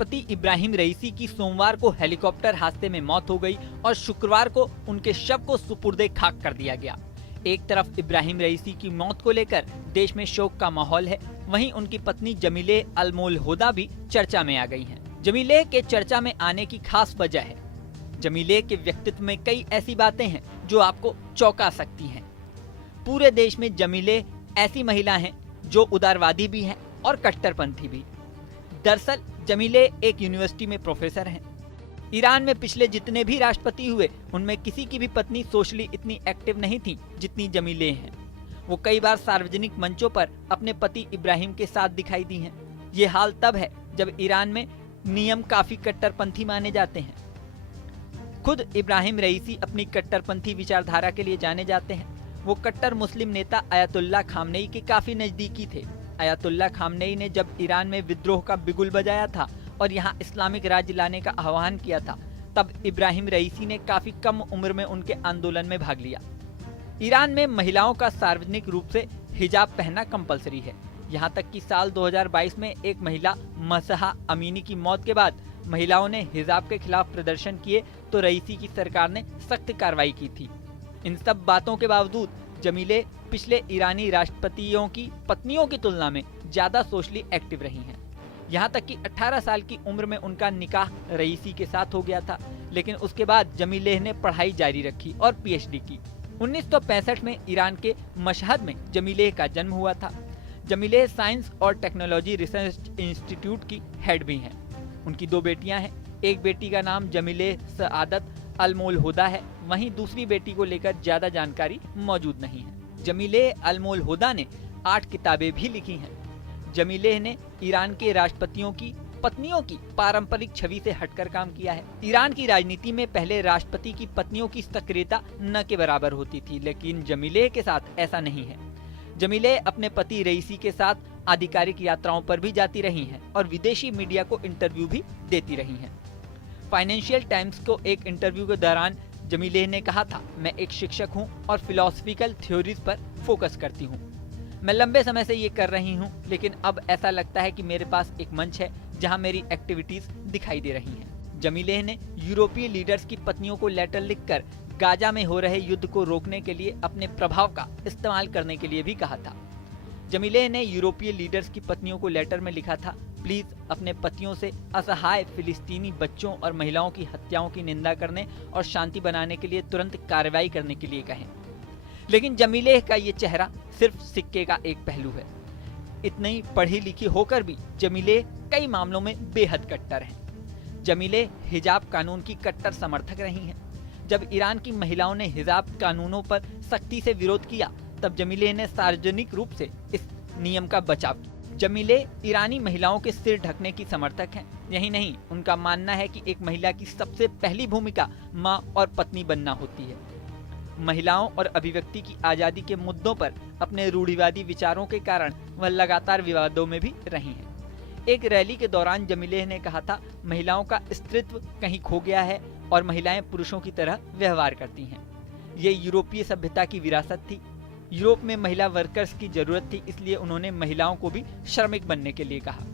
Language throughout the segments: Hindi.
राष्ट्रपति इब्राहिम रईसी की सोमवार को हेलीकॉप्टर हादसे में मौत हो गई और शुक्रवार को उनके शव को सुपुर्दे खाक कर दिया गया। एक तरफ इब्राहिम रईसी की मौत को लेकर देश में शोक का माहौल है, वहीं उनकी पत्नी जमीले अल-मोलहोदा भी चर्चा में आ गई हैं। जमीले के चर्चा में आने की खास वजह है, जमीले के व्यक्तित्व में कई ऐसी बातें हैं जो आपको चौंका सकती हैं। पूरे देश में जमीले ऐसी महिला हैं जो उदारवादी भी हैं और कट्टरपंथी भी। दरअसल जमीले एक यूनिवर्सिटी में प्रोफेसर हैं। ईरान में पिछले जितने भी राष्ट्रपति हुए उनमें किसी की भी पत्नी सोशली इतनी एक्टिव नहीं थी जितनी जमीले हैं। वो कई बार सार्वजनिक मंचों पर अपने पति इब्राहिम के साथ दिखाई दी हैं। ये हाल तब है जब ईरान में नियम काफी कट्टरपंथी माने जाते हैं। खुद इब्राहिम रईसी अपनी कट्टरपंथी विचारधारा के लिए जाने जाते हैं। वो कट्टर मुस्लिम नेता अयातुल्लाह खामनेई के काफी नजदीकी थे। अयातुल्लाह खामनेई ने जब ईरान में विद्रोह का बिगुल बजाया था और यहाँ इस्लामिक राज्य लाने का आह्वान किया था, तब इब्राहिम रईसी ने काफी कम उम्र में उनके आंदोलन में भाग लिया। ईरान में महिलाओं का सार्वजनिक रूप से हिजाब पहनना कंपलसरी है। यहाँ तक कि साल 2022 में एक महिला महसा अमीनी की मौत के बाद महिलाओं ने हिजाब के खिलाफ प्रदर्शन किए तो रईसी की सरकार ने सख्त कार्रवाई की थी। इन सब बातों के बावजूद जमीले पिछले ईरानी राष्ट्रपतियों की पत्नियों की तुलना में ज्यादा सोशली एक्टिव रही हैं। यहाँ तक कि 18 साल की उम्र में उनका निकाह रईसी के साथ हो गया था, लेकिन उसके बाद जमीलेह ने पढ़ाई जारी रखी और पीएचडी की। 1965 में ईरान के मशहद में जमीलेह का जन्म हुआ था। जमीलेह साइंस और टेक्नोलॉजी रिसर्च इंस्टीट्यूट की हेड भी हैं। उनकी 2 बेटियां हैं। एक बेटी का नाम जमीलेह सआदत अल-मोलहोदा है, वहीं दूसरी बेटी को लेकर ज्यादा जानकारी मौजूद नहीं है। जमीलेह अल-मोलहोदा ने 8 किताबें भी लिखी हैं। जमीलेह ने ईरान के राष्ट्रपतियों की पत्नियों की पारंपरिक छवि से हटकर काम किया है। ईरान की राजनीति में पहले राष्ट्रपति की पत्नियों की सक्रियता न के बराबर होती थी, लेकिन जमीलेह के साथ ऐसा नहीं है। जमीलेह अपने पति रईसी के साथ आधिकारिक यात्राओं पर भी जाती रही हैं और विदेशी मीडिया को इंटरव्यू भी देती रही हैं। फाइनेंशियल टाइम्स को एक इंटरव्यू के दौरान जमीलेह ने कहा था, मैं एक शिक्षक हूं और फिलोसफिकल थ्योरीज पर फोकस करती हूं। मैं लंबे समय से ये कर रही हूं, लेकिन अब ऐसा लगता है कि मेरे पास एक मंच है जहां मेरी एक्टिविटीज दिखाई दे रही हैं। जमीलेह ने यूरोपीय लीडर्स की पत्नियों को लेटर लिखकर गाजा में हो रहे युद्ध को रोकने के लिए अपने प्रभाव का इस्तेमाल करने के लिए भी कहा था। जमीलेह ने यूरोपीय लीडर्स की पत्नियों को लेटर में लिखा था, प्लीज अपने पतियों से असहाय फिलिस्तीनी बच्चों और महिलाओं की हत्याओं की निंदा करने और शांति बनाने के लिए तुरंत कार्रवाई करने के लिए कहें। लेकिन जमीलेह का ये चेहरा सिर्फ सिक्के का एक पहलू है। इतनी पढ़ी लिखी होकर भी जमीलेह कई मामलों में बेहद कट्टर हैं। जमीलेह हिजाब कानून की कट्टर समर्थक रही हैं। जब ईरान की महिलाओं ने हिजाब कानूनों पर सख्ती से विरोध किया, तब जमीलेह ने सार्वजनिक रूप से इस नियम का बचाव किया। जमीलेह ईरानी महिलाओं के सिर ढकने की समर्थक हैं। यही नहीं, उनका मानना है कि एक महिला की सबसे पहली भूमिका माँ और पत्नी बनना होती है। महिलाओं और अभिव्यक्ति की आजादी के मुद्दों पर अपने रूढ़िवादी विचारों के कारण वह लगातार विवादों में भी रही हैं। एक रैली के दौरान जमीलेह ने कहा था, महिलाओं का अस्तित्व कहीं खो गया है और महिलाएं पुरुषों की तरह व्यवहार करती हैं। ये यूरोपीय सभ्यता की विरासत थी। यूरोप में महिला वर्कर्स की जरूरत थी, इसलिए उन्होंने महिलाओं को भी श्रमिक बनने के लिए कहा।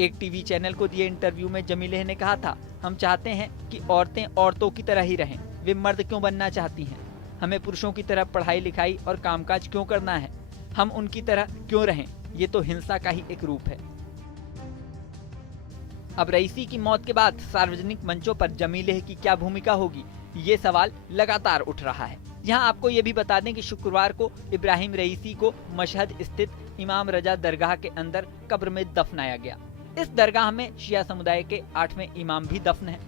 एक टीवी चैनल को दिए इंटरव्यू में जमीलेह ने कहा था, हम चाहते हैं कि औरतें औरतों की तरह ही रहें। वे मर्द क्यों बनना चाहती हैं? हमें पुरुषों की तरह पढ़ाई लिखाई और कामकाज क्यों करना है? हम उनकी तरह क्यों रहें? ये तो हिंसा का ही एक रूप है। अब रईसी की मौत के बाद सार्वजनिक मंचों पर जमीलेह की क्या भूमिका होगी, ये सवाल लगातार उठ रहा है। यहाँ आपको ये भी बता दें कि शुक्रवार को इब्राहिम रईसी को मशहद स्थित इमाम रजा दरगाह के अंदर कब्र में दफनाया गया। इस दरगाह में शिया समुदाय के 8वें इमाम भी दफन है।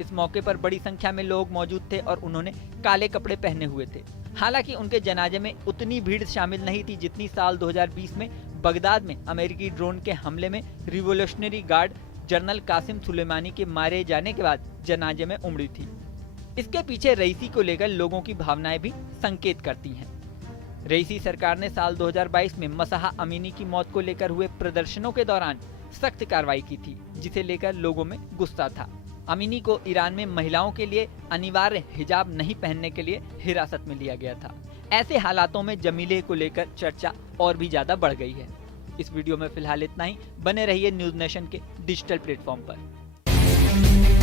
इस मौके पर बड़ी संख्या में लोग मौजूद थे और उन्होंने काले कपड़े पहने हुए थे। हालांकि उनके जनाजे में उतनी भीड़ शामिल नहीं थी जितनी साल 2020 में बगदाद में अमेरिकी ड्रोन के हमले में revolutionary guard general Qasem Soleimani के मारे जाने के बाद जनाजे में उमड़ी थी। इसके पीछे रईसी को लेकर लोगों की भावनाएं भी संकेत करती हैं। रईसी सरकार ने साल 2022 में महसा अमीनी की मौत को लेकर हुए प्रदर्शनों के दौरान सख्त कार्रवाई की थी, जिसे लेकर लोगों में गुस्सा था। अमीनी को ईरान में महिलाओं के लिए अनिवार्य हिजाब नहीं पहनने के लिए हिरासत में लिया गया था। ऐसे हालातों में जमीलेह को लेकर चर्चा और भी ज्यादा बढ़ गई है। इस वीडियो में फिलहाल इतना ही। बने रहिए न्यूज नेशन के डिजिटल प्लेटफॉर्म पर।